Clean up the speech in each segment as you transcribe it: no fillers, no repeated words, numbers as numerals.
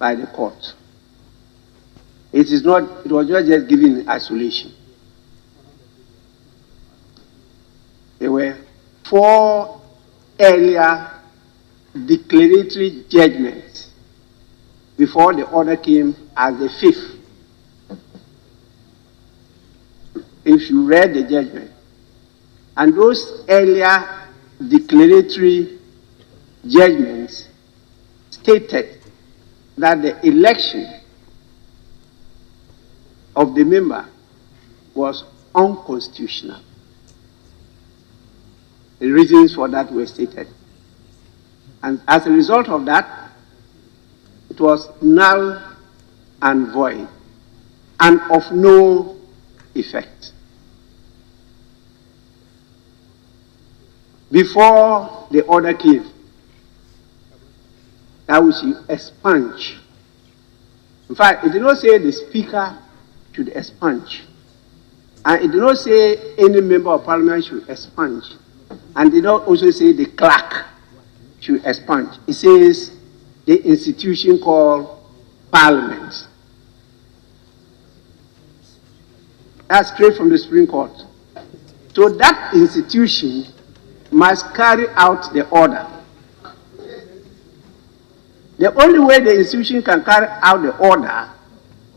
by the court. It was not just given in isolation. There were 4 earlier declaratory judgments before the order came as the 5th. If you read the judgment, and those earlier declaratory judgments stated that the election of the member was unconstitutional. The reasons for that were stated. And as a result of that, it was null and void and of no effect. Before the order came, that we should expunge. In fact, it did not say the speaker should expunge. And it did not say any member of parliament should expunge. And it did not also say the clerk should expunge. It says the institution called parliament. That's straight from the Supreme Court. So that institution must carry out the order. The only way the institution can carry out the order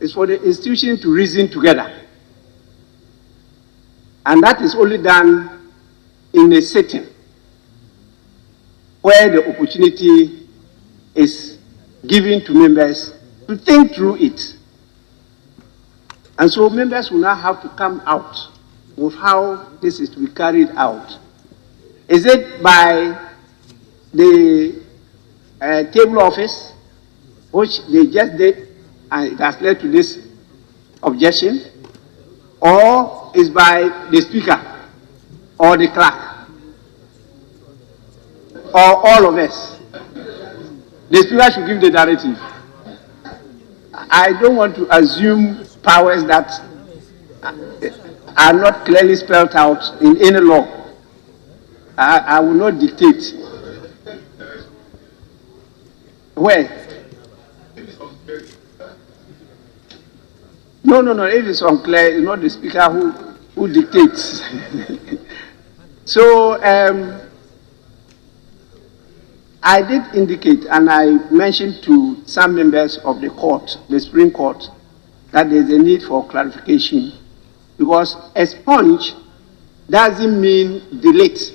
is for the institution to reason together. And that is only done in a setting where the opportunity is given to members to think through it. And so members will now have to come out with how this is to be carried out. Is it by the table office, which they just did, and it has led to this objection, or is by the speaker or the clerk, or all of us? The speaker should give the directive. I don't want to assume powers that are not clearly spelled out in any law. I will not dictate. Where? No. If it's unclear, it's not the speaker who dictates. So I did indicate, and I mentioned to some members of the court, the Supreme Court, that there's a need for clarification, because expunge doesn't mean delete.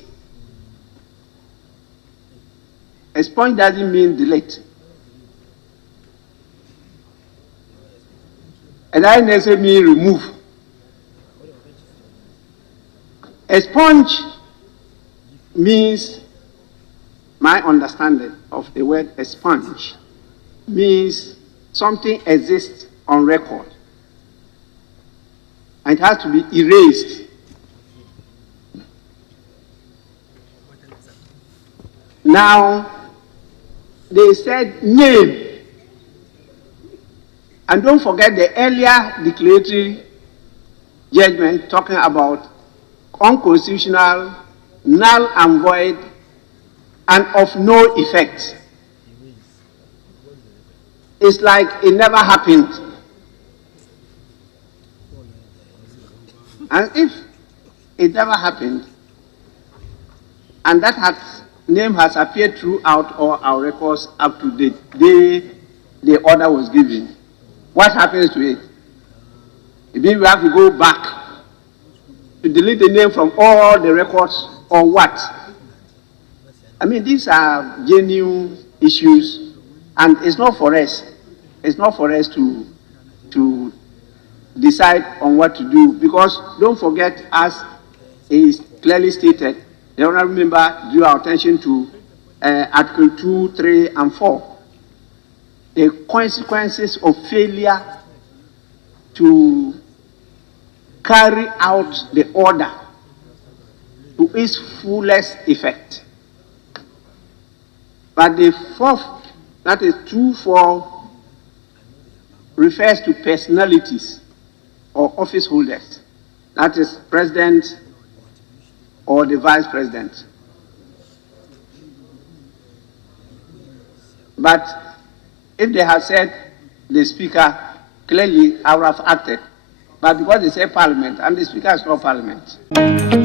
Expunge doesn't mean delete. And that necessarily mean remove. Expunge means, my understanding of the word expunge, means something exists on record and it has to be erased. Now, they said name. And don't forget the earlier declaratory judgment talking about unconstitutional, null and void, and of no effect. It's like it never happened. And if it never happened, and that name has appeared throughout all our records up to the day the order was given, what happens to it? It means we have to go back to delete the name from all the records, or what? I mean, these are genuine issues, and it's not for us. It's not for us to decide on what to do, because don't forget, as is clearly stated, the honorable member drew our attention to Article 2, 3, and 4. The consequences of failure to carry out the order to its fullest effect. But the fourth, that is 2.4, refers to personalities or office holders. That is president or the vice president. But If they had said the speaker, clearly I would have acted. But because they say parliament, and the speaker is not parliament.